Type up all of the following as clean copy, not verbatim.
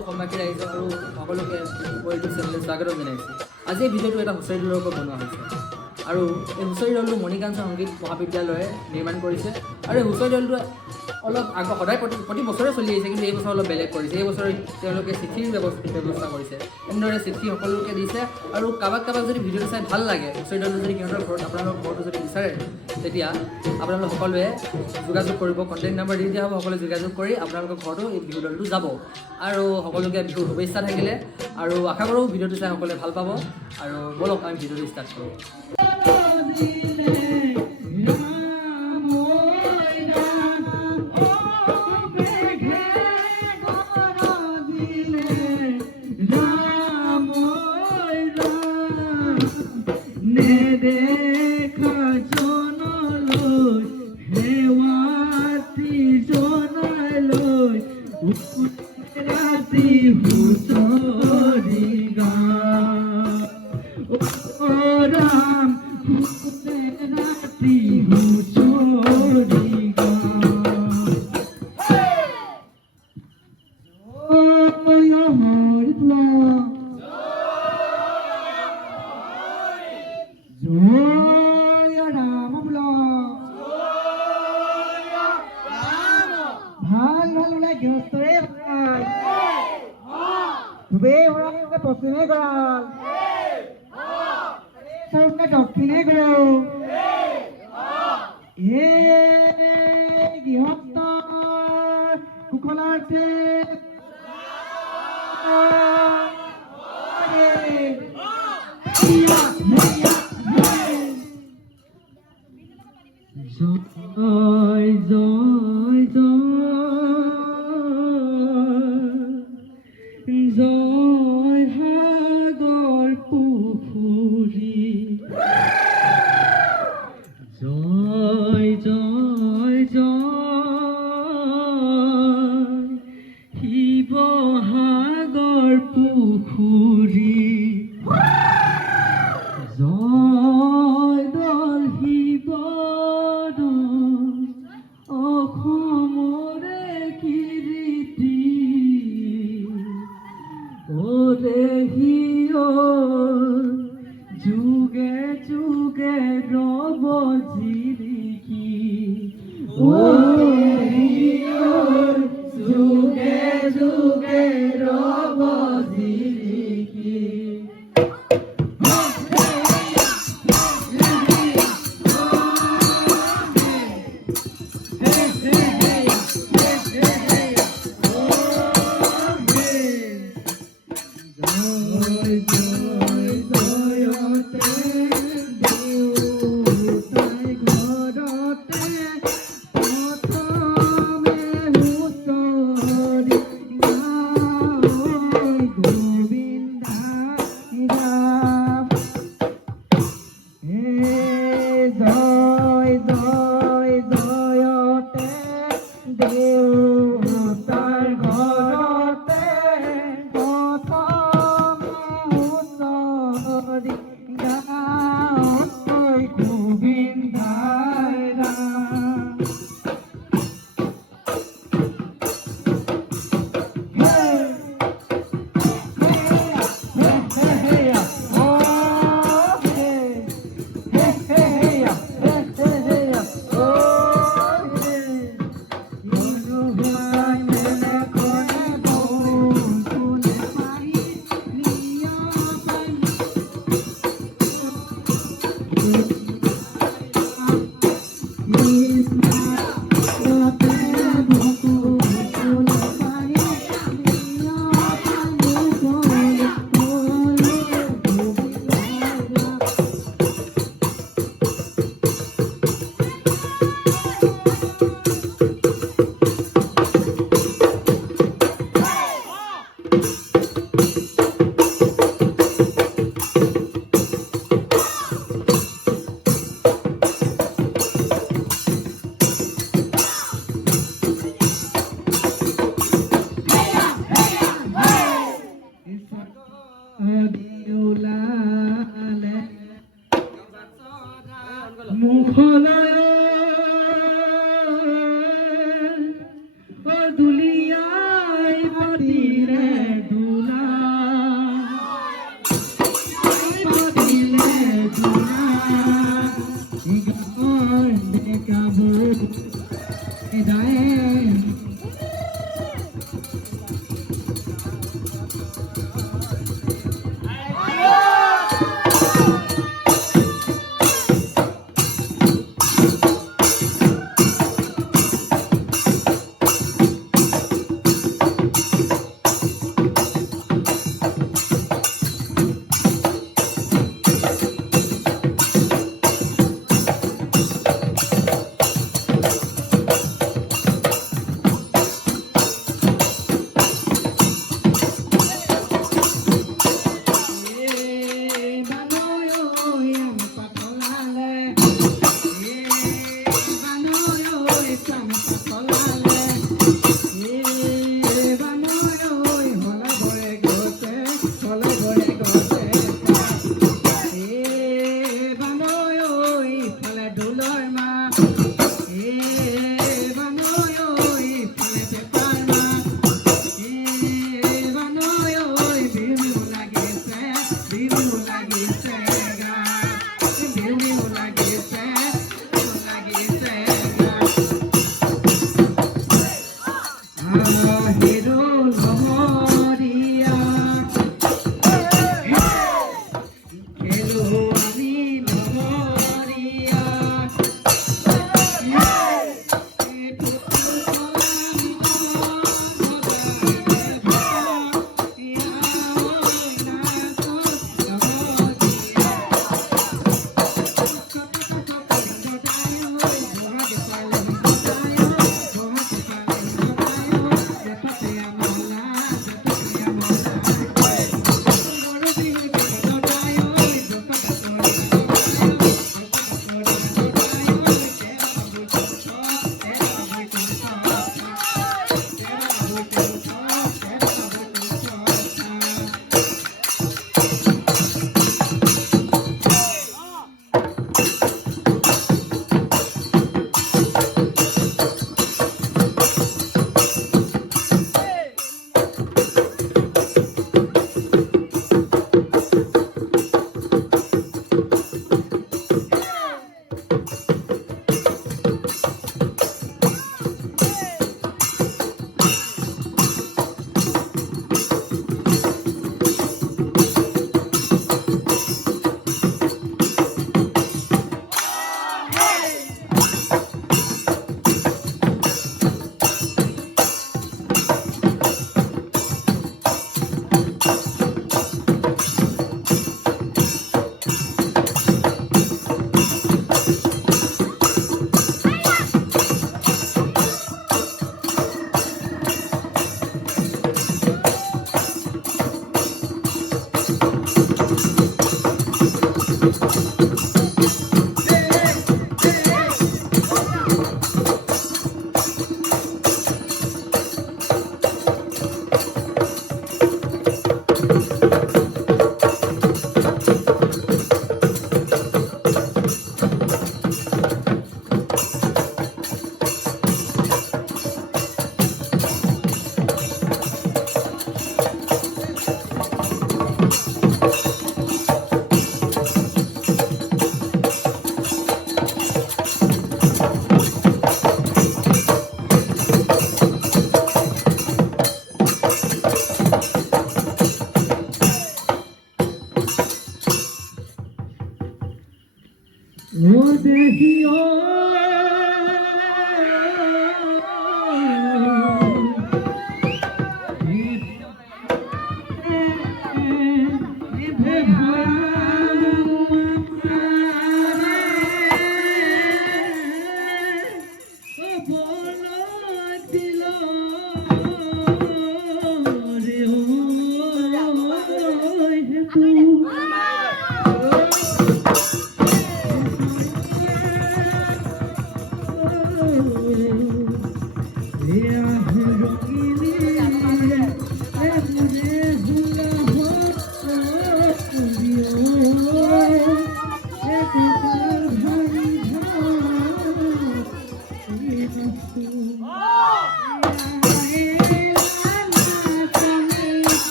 অসমবাসী ৰাইজ আৰু সকলোকে পৰিটো চেনেললৈ স্বাগতম জনাইছোঁ। আজি এই ভিডিঅ'টো এটা হুঁচৰি দলৰ ওপৰত বনোৱা হৈছে আৰু এই হুঁচৰি দলটো মণিকাঞ্চন সংগীত মহাবিদ্যালয়ে নিৰ্মাণ কৰিছে আৰু এই হুঁচৰি দলটো অলপ সদায় প্ৰতি বছৰে চলি আহিছে, কিন্তু এই বছৰ অলপ বেলেগ কৰিছে। এই বছৰ তেওঁলোকে চিঠিৰ ব্যৱস্থা কৰিছে। এনেদৰে চিঠি সকলোকে দিছে আৰু কাৰোবাক যদি ভিডিঅ'টো চাই ভাল লাগে, হুঁচৰি দলটো যদি সিহঁতৰ ঘৰত আপোনালোকৰ ঘৰটো যদি বিচাৰে, তেতিয়া আপোনালোক সকলোৱে যোগাযোগ কৰিব। কণ্টেক্ট নাম্বাৰ দি দিয়া হ'ব, সকলোৱে যোগাযোগ কৰি আপোনালোকৰ ঘৰতো এই বিহু দলটো যাব আৰু সকলোকে বিহুৰ শুভেচ্ছা থাকিলে আৰু আশা কৰোঁ ভিডিঅ'টো চাই সকলোৱে ভাল পাব। আৰু ব'লক আমি ভিডিঅ'টো ষ্টাৰ্ট কৰোঁ। পশ্চিমে গড়াল দক্ষিণে গড় গৃহস্থ কুশলাৰ্থে জয় জয় জয় জয় সাগৰ পুখুৰী জয় জয় জয় শিৱসাগৰ পুখুৰী জয় দল শিৱদৌল অসমৰে কীৰ্তি যুগে যুগে ৰব জিলিকি যুগে যুগে ৰব জিলিকি মুখলৈ দুলিয়াই পাতিলে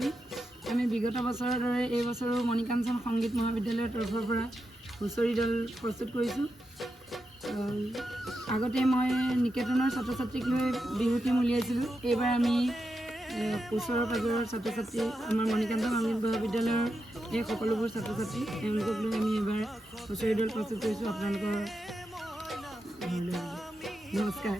দেৱী। আমি বিগত বছৰৰ দৰে এই বছৰো মণিকাঞ্চন সংগীত মহাবিদ্যালয়ৰ তৰফৰ পৰা হুঁচৰি দল প্ৰস্তুত কৰিছোঁ। আগতে মই নিকেতনৰ ছাত্ৰ ছাত্ৰীক লৈ বিহু টীম উলিয়াইছিলোঁ। এইবাৰ আমি ওচৰৰ পাজৰৰ ছাত্ৰ ছাত্ৰী আমাৰ মণিকাঞ্চন সংগীত মহাবিদ্যালয়ৰ এই সকলোবোৰ ছাত্ৰ ছাত্ৰী তেওঁলোকক লৈ আমি এইবাৰ হুঁচৰি দল প্ৰস্তুত কৰিছোঁ। আপোনালোকৰ নমস্কাৰ।